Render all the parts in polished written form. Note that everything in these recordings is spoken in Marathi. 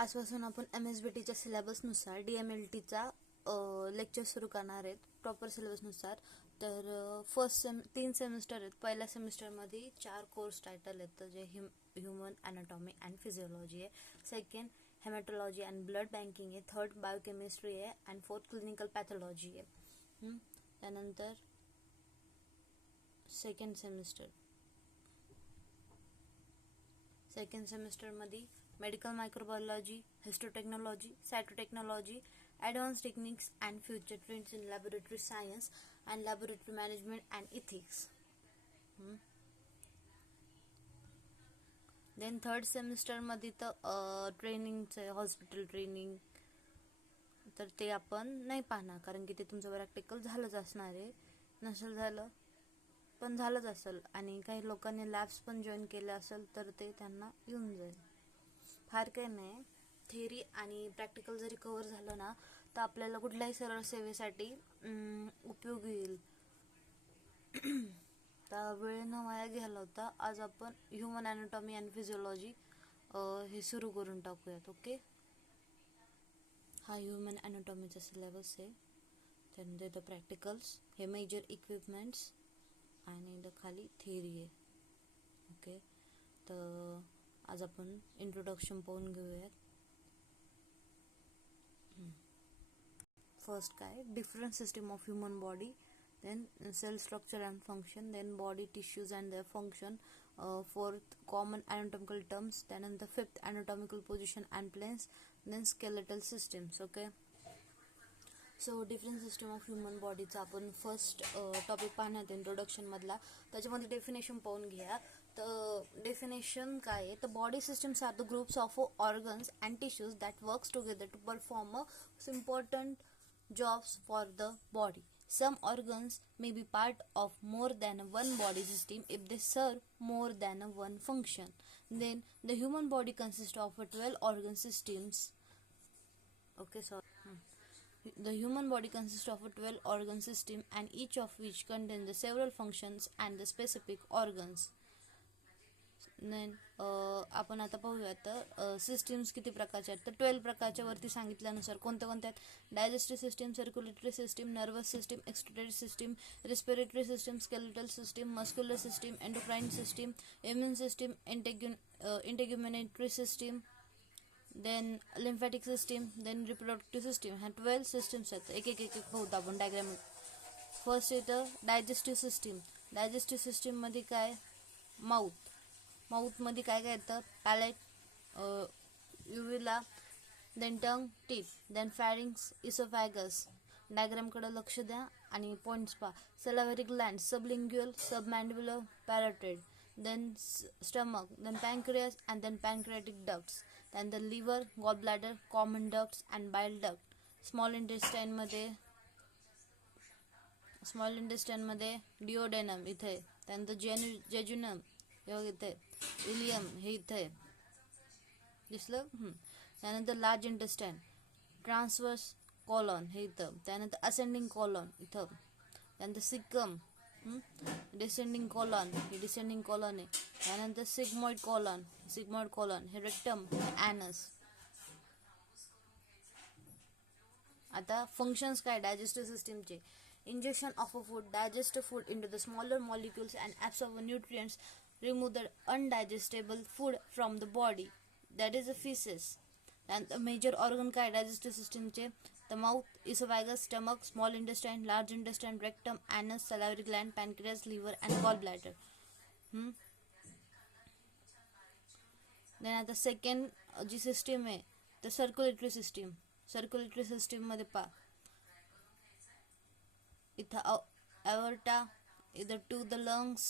आजपासून आपण msbteच्या सिलेबसनुसार dmltचा लेक्चर सुरू करणार आहेत प्रॉपर सिलेबसनुसार. तर फर्स्ट 3 सेमिस्टर आहेत. पहिल्या सेमिस्टरमध्ये 4 कोर्स टायटल आहेत, जे ह्युमन ॲनाटॉमी अँड फिजिओलॉजी आहे. Second haematology and blood banking आहे. थर्ड बायोकेमिस्ट्री आहे. अँड फोर्थ क्लिनिकल पॅथॉलॉजी आहे. त्यानंतर सेकंड सेमिस्टरमध्ये medical microbiology, histotechnology, cytotechnology, advanced techniques and future trends in laboratory science and laboratory management and ethics. Then third semester मध्ये तर ट्रेनिंगचं हॉस्पिटल ट्रेनिंग, तर ते आपण नाही पाहणार कारण की ते तुमचं प्रॅक्टिकल झालंच असणार आहे. नसेल झालं पण झालंच असेल, आणि काही लोकांनी लॅब्स पण जॉईन केले असेल तर ते त्यांना येऊन जाईल. फार काही नाही, थेअरी आणि प्रॅक्टिकल जरी कव्हर झालं ना तर आपल्याला कुठल्याही सरळ सेवेसाठी उपयोगी येईल. तर वेळ न वाया घ्यायला होता. आज आपण ह्युमन ॲनाटॉमी अँड फिजिओलॉजी हे सुरू करून टाकूयात. ओके, हा ह्युमन ॲनाटॉमीचा सिलेबस आहे. त्यानंतर द प्रॅक्टिकल्स, हे मेजर इक्विपमेंट्स आणि द खाली थेअरी आहे. ओके, तर आज आपण इंट्रोडक्शन पाहून घेऊयात. फर्स्ट काय, different system of human body, then cell structure and function, then body tissues and their function, fourth common anatomical terms, then the fifth anatomical position and planes, then skeletal systems. Okay, so different system of human बॉडीचा आपण फर्स्ट टॉपिक पाहण्यात इंट्रोडक्शन मधला. त्याच्यामध्ये डेफिनेशन पाहून घ्या. तर डेफिनेशन काय आहे, तर body systems are the groups of organs and tissues that works together to perform important jobs for the body. Some organs may be part of more than one body system if they serve more than one function. Then the human body consists of 12 organ systems. Okay, so the human body consists of 12 organ system, and each of which contains the several functions and the specific organs. Then आपण आता पाहूया तर सिस्टीम्स किती प्रकारचे आहेत. तर 12 प्रकारच्या वरती सांगितल्यानुसार कोणत्या कोणत्या आहेत, digestive system, circulatory system, nervous system, excretory system, respiratory system, skeletal system, muscular system, endocrine system, immune system, integumentary system, then lymphatic system, then reproductive system. ह्या 12 सिस्टीम्स आहेत. एक एक पाहूत आपण डायग्राम. फर्स्ट येतं डायजेस्टिव्ह सिस्टीम. डायजेस्टिव्ह सिस्टीममध्ये काय, माउथमध्ये काय काय येतं, palate, uvula, then tongue, teeth, then pharynx, oesophagus. डायग्रामकडे लक्ष द्या आणि पॉईंट्स पहा. Salivary gland, sublingual, submandibular, parotid, then stomach, then pancreas and then pancreatic ducts, then the liver, gall bladder, common ducts and bile duct. Small इंटेस्टाईनमध्ये डिओडेनम इथे, त्यानंतर जेजुनम इथे, इलियम हे इथे दिसलं. त्यानंतर लार्ज इंटेस्टाईन, ट्रान्सवर्स कॉलॉन हे इथं, त्यानंतर असेंडिंग कॉलॉन इथं, त्यानंतर सिकम, डिसेंडिंग कॉलॉन हे डिसेंडिंग कॉलॉन आहे, त्यानंतर सिग्मॉइड कॉलॉन हे रेक्टम, ॲनस. आता फंक्शन्स काय डायजेस्टिव्ह सिस्टीमचे, ingestion of a food, digest food into the smaller molecules and absorb nutrients, remove the undigestible food from the body, that is a feces. And the major organ काय digestive system चे, the mouth, esophagus, stomach, small intestine, large intestine, rectum, anus, salivary gland, pancreas, liver and gallbladder. Then आता सेकंड जी सिस्टीम आहे तर सर्क्युलेटरी सिस्टीम मध्ये पहा, इथं एवर्टा, इधर टू द लंग्स,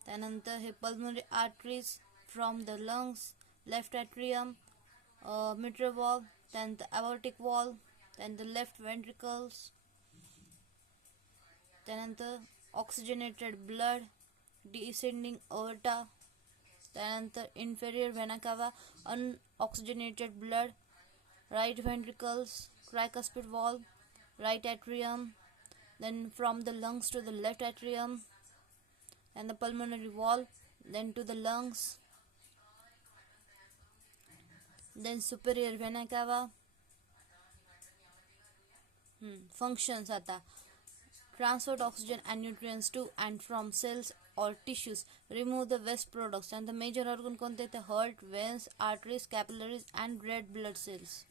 त्यानंतर हे pulmonary arteries from the lungs, left atrium, mitral valve, त्यानंतर एवर्टिक वॉल, त्यानंतर लेफ्ट वेंट्रिकल्स, त्यानंतर ऑक्सिजनेटेड ब्लड, डिसेंडिंग एवर्टा, त्यानंतर inferior vena cava, unoxygenated blood, right ventricles, tricuspid valve, right atrium, then from the lungs to the left atrium, and the pulmonary wall, then to the lungs, then superior vena cava. Functions आता transport oxygen and nutrients to and from cells or tissues, remove the waste products, and the major organ कोणते ते heart, veins, arteries, capillaries and red blood cells.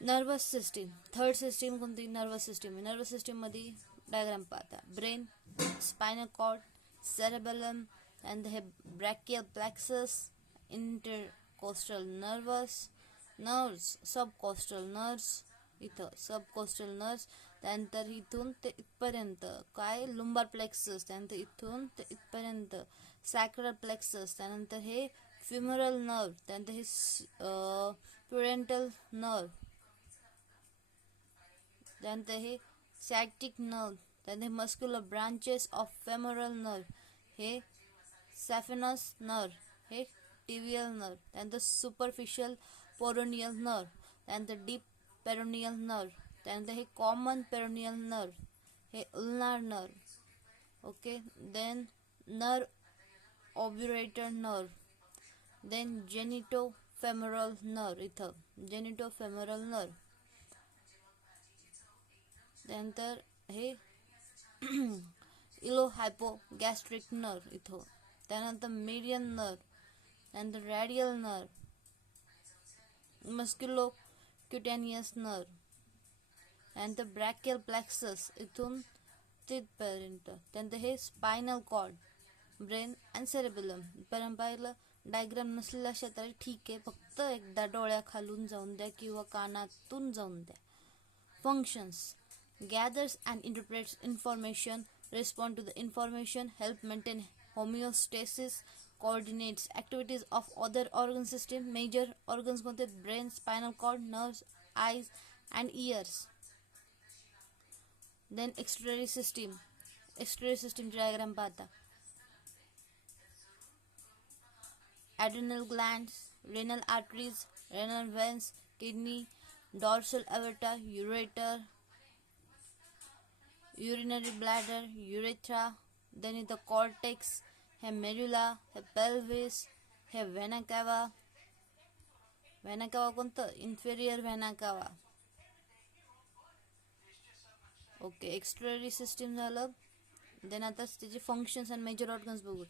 Nervous system, third system कोणती? Nervous system. नर्वस सिस्टीम मध्ये डायग्राम पाहता brain, spinal cord, cerebellum, and the brachial plexus, intercostal nerves, subcostal nerves, इथं सबकोस्टल नर्व्स, त्यानंतर इथून ते इथपर्यंत काय लुंबार प्लेक्सस, त्यानंतर इथून ते इथपर्यंत सॅक्रल प्लेक्सस, त्यानंतर हे फ्युमरल नर्व, त्यानंतर हे पेरेंटल नर्व, त्यानंतर हे सॅक्टिक नर्व, त्यानंतर हे muscular branches of femoral nerve, हे सॅफिनस नर्व, हे टिबियल नर्व, त्यानंतर सुपरफिशियल पोरोनियल नर्व, त्यानंतर डीप पेरोनियल नर्व, त्यानंतर हे कॉमन पेरोनियल नर्व, हे ulnar nerve. Okay, then nerve obturator nerve, then genito femoral nerve, इथं जेनिटो फेमोरल नर्व, त्यानंतर हे इलो हायपोगॅस्ट्रिक नर्व इथं, त्यानंतर मीडियन नर्व, त्यानंतर radial nerve, musculo cutaneous nerve, त्यानंतर ब्रॅकियल प्लेक्सस इथून तिथपर्यंत, त्यानंतर हे spinal cord, brain and cerebellum. पर्यंत पाहिलं डायग्राम नसलेल्या क्षेत्रात ठीक आहे, फक्त एकदा डोळ्या खालून जाऊन द्या किंवा कानातून जाऊन द्या. Functions, gathers and interprets information, respond to the information, help maintain homeostasis, coordinates activities of other organ system. Major organs कोणते? brain, spinal cord, nerves, eyes and ears. Then excretory system diagram पाहता adrenal glands, renal arteries, renal veins, kidney, dorsal aorta, ureter, urinary bladder, urethra, then the cortex, हे medulla, हे pelvis, हे vena cava. vena cava कोणतं? inferior vena cava. Okay, excretory system झालं. देन आता त्याचे फंक्शन्स अँड मेजर ऑर्गन्स बघू.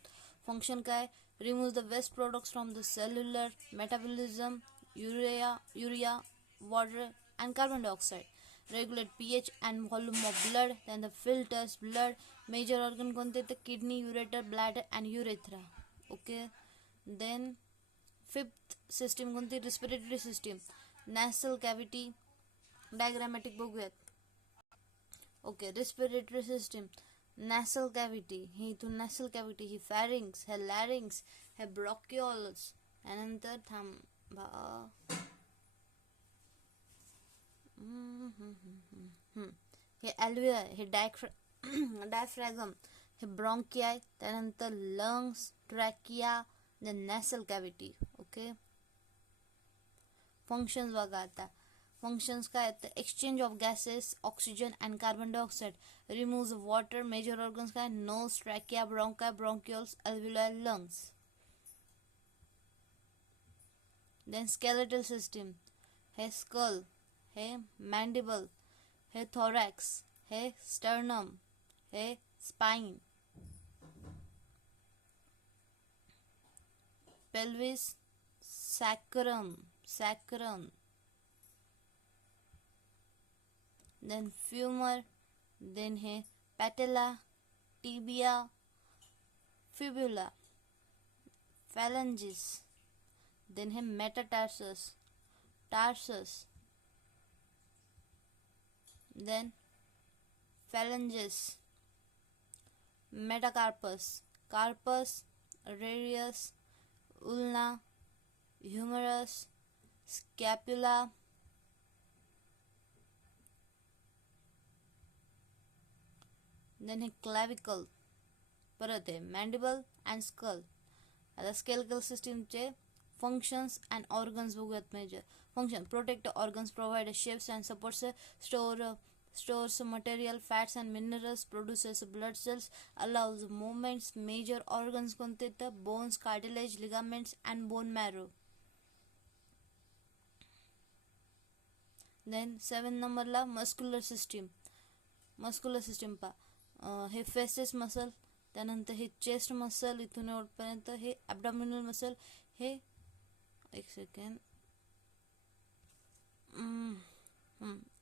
फंक्शन काय? Remove the waste products from the cellular metabolism, urea, water and carbon dioxide, regulate pH and volume of blood, then the filters blood. Major organ कोणते? तर kidney, ureter, bladder and urethra. Okay, then fifth system कोणती? respiratory system, nasal cavity. diagrammatic बघूयात. Okay, respiratory system, nasal cavity, ही इथून nasal cavity, ही pharynx, हे larynx, हे bronchioles, त्यानंतर थांबा हे alveoli, हे diaphragm, हे bronchi, त्यानंतर lungs, trachea, then nasal cavity. Okay, functions बघा आता. फंक्शन्स काय आहेत? Exchange of gases, oxygen and carbon dioxide, remove water. Major organs काय? Nose, trachea, bronchi, bronchioles, alveoli, lungs. Then skeletal system, हे स्कल, हे मॅन्डिबल, हे थोरॅक्स, हे स्टर्नम, हे spine, pelvis, sacrum, then femur, then है patella, tibia, fibula, phalanges, then है metatarsus, tarsus, then phalanges, metacarpus, carpus, radius, ulna, humerus, scapula, then हे clavicle, परत आहे mandible and skull. आता skeletal system चे functions and organs बघूयात. Major function, protect organs, provide shapes and supports, stores material, fats and minerals, produces blood cells, allows movements. Major organs कोणते? तर bones, cartilage, ligaments and bone marrow. Then 7 नंबरला मस्क्युलर सिस्टीम पहा, हे फेसेस मसल, त्यानंतर हे चेस्ट मसल इथून एवढपर्यंत, हे ॲबडॉमिनल मसल, हे एक सेकंड,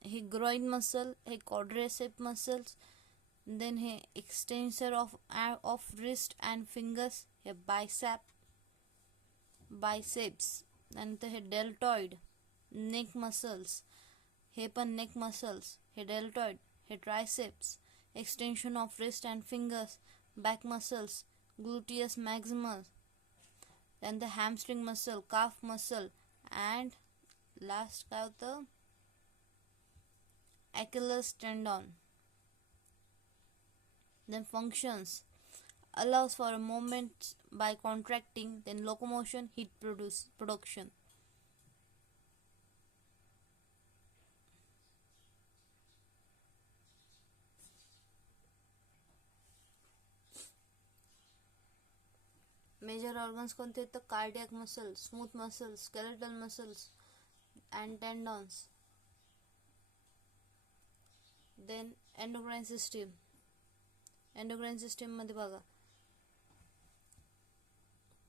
हे ग्रोइन मसल, हे क्वाड्रिसेप मसल्स, देन हे extensor of wrist and fingers, हे बायसेप्स, त्यानंतर हे डेल्टॉइड नेक मसल्स, हे पण नेक मसल्स, हे डेल्टॉइड, हे triceps, extension of wrist and fingers, back muscles, gluteus maximus, त्यानंतर hamstring muscle, calf muscle, and last काय होतं, Achilles tendon. Then functions allows for a movement by contracting, then locomotion, heat production. Major organs कोणते आहेत तर cardiac muscle, smooth muscle, skeletal muscles and tendons. Then endocrine system मध्ये बघा,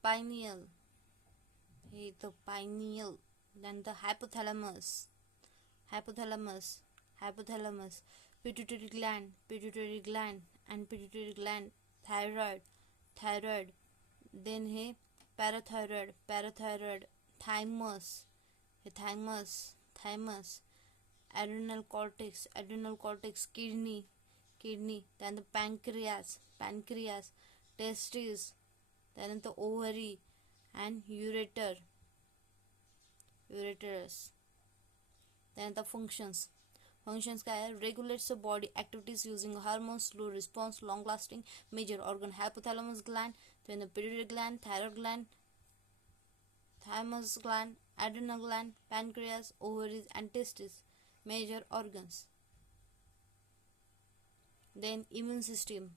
पायनियल, हे इथं पायनियल, त्यानंतर hypothalamus, pituitary gland and pituitary gland, thyroid, then हे parathyroid, thymus, adrenal cortex, kidney, त्यानंतर pancreas, testes, त्यानंतर ovary and ureterus. त्यानंतर functions काय आहे, regulates the body activities using hormones, slow response, long lasting. Major organ hypothalamus gland, then the pituitary gland, thyroid gland, thymus gland, adrenal gland, pancreas, ovaries and testes. Major organs. Then immune system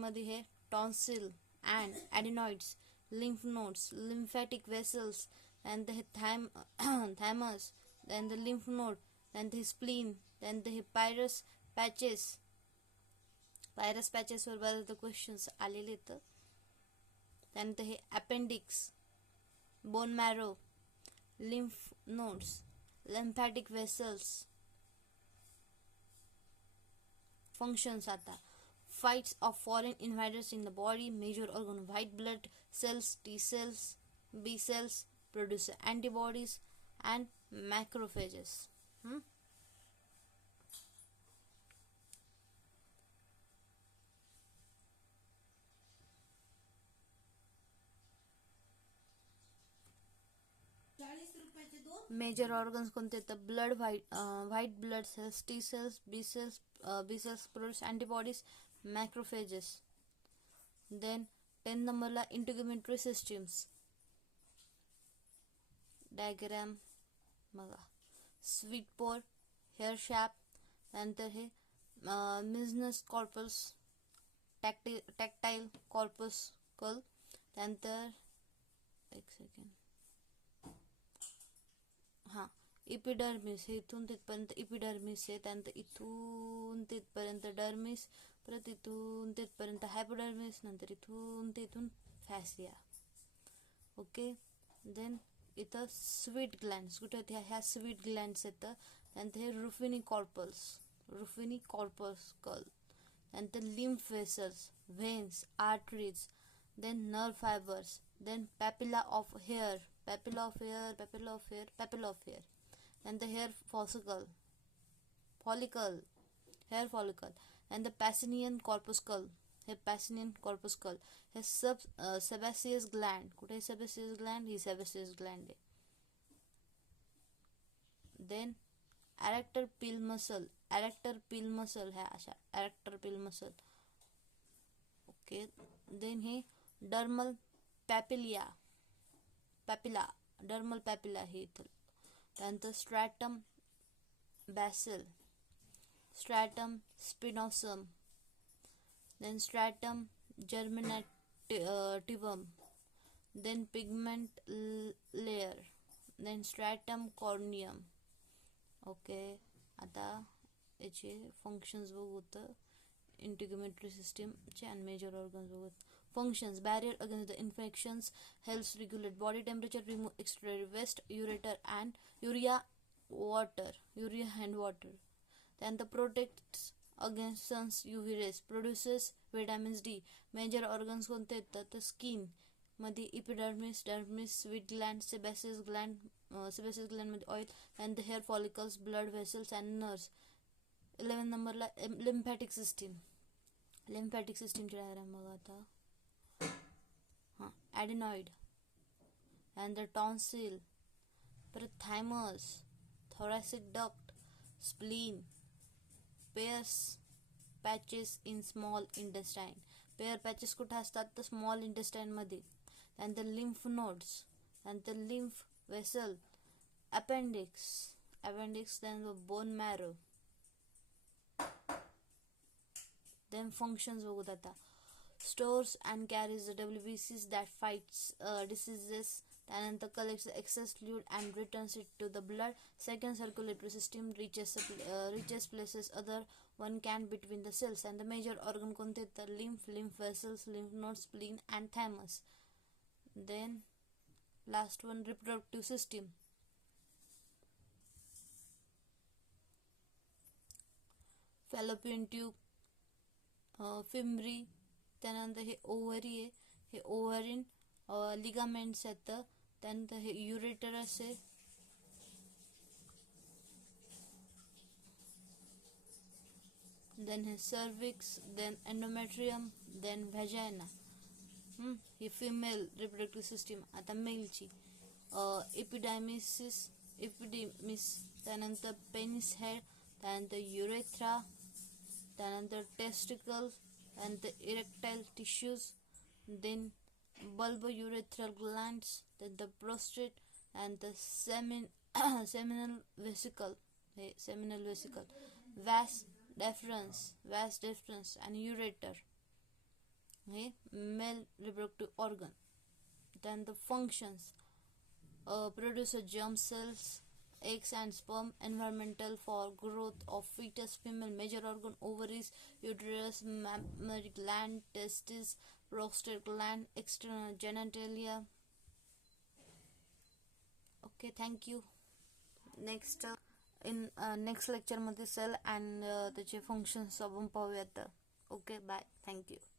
मध्ये हे tonsil and adenoids, lymph nodes, lymphatic vessels, and the thymus, then the lymph node, then the spleen, then the Pyrus patches वर बरेच क्वेश्चन्स आलेले आहेत. त्यानंतर हे appendix, bone marrow, lymph nodes, lymphatic vessels. Functions आता, fights of foreign invaders in the body. Major organ, white blood cells, T cells, B cells produce antibodies and macrophages. Major organs कोणते तर blood, white blood cells, T cells, B cells produce antibodies, macrophages. Then 10 नंबरला इंटिग्युमेंटरी सिस्टीम्स डायग्राम बघा, स्वीट पोर, हेअर शॅफ्ट, त्यानंतर हे मिजनस कॉर्पस, टॅक्टाईल कॉर्पस्कल, त्यानंतर एक सेकंड, इपिडर्मिस, हे इथून तिथपर्यंत इपिडर्मिस आहे, त्यानंतर इथून तिथपर्यंत डर्मिस, परत इथून तिथपर्यंत हायपोडर्मिस, नंतर इथून तिथून फॅसिया. ओके. देन इथं स्वीट ग्लँड्स कुठे आहेत, ह्या स्वीट ग्लँड्स येतं. त्यानंतर हे रुफिनी कॉर्पस्कल, त्यानंतर lymph vessels, veins, arteries, then nerve fibres, then papilla of hair, and the hair follicle, and the Pacinian corpuscle, हे sebaceous gland, कुठे sebaceous gland, ही sebaceous gland आहे. then erector pili muscle, ह्या अशा erector pili muscle. Okay. then हे dermal papilla, हे इथं. त्यानंतर stratum basal, stratum spinosum, then stratum germinativum, then pigment layer, then stratum corneum. Okay, आता याचे फंक्शन्स बघू तर integumentary system and major organs बघू. Functions: barrier against the infections, helps regulate body temperature, remove extraordinary waste, ureter and urea and water. Then the protects against sun's UV rays, produces vitamins D. Major organs कोणते येतात तर स्किन मध्ये epidermis, dermis, sweat gland, sebaceous gland मध्ये oil, and the hair follicles, blood vessels and nerves. 11 नंबरला lymphatic system. lymphatic system ची डायग्राम बघा आता. adenoid and the tonsil, परत thymus, thoracic duct, spleen, pairs patches in small intestine. pair patches कुठे असतात तर small intestine मध्ये. and the lymph nodes and the lymph vessel, appendix, then the bone marrow. then functions बघूत आता. stores and carries the WBCs that fights diseases. त्यानंतर collects the excess fluid and returns it to the blood. second circulatory system reaches places other one can between the cells. and the major organ कोणते येतात lymph vessels, lymph nodes, spleen and thymus. then last one, reproductive system. fallopian tube, fimbria, त्यानंतर हे ओव्हरी आहे, हे ओव्हरीन लिगामेंट्स येतं. त्यानंतर हे युरेटरस आहे, देन हे cervix, then endometrium, then vagina. ही फिमेल रिप्रोडक्टिव्ह सिस्टीम. आता मेलची एपिडिमिस, त्यानंतर पेनिस हेड, त्यानंतर युरेथ्रा, त्यानंतर टेस्टिकल, त्यानंतर erectile tissues, then bulbourethral glands, then the prostate and the seminal vesicle, vas deferens and ureter. Male reproductive organ. then the functions: produce germ cells, eggs and sperm, environmental for growth of fetus. Female major organ: ovaries, uterus, mammary gland, testes, prostate gland, external genitalia. Okay, thank you. next in next lecture मध्ये cell and त्याचे functions आपण पाहूयात. okay, bye, thank you.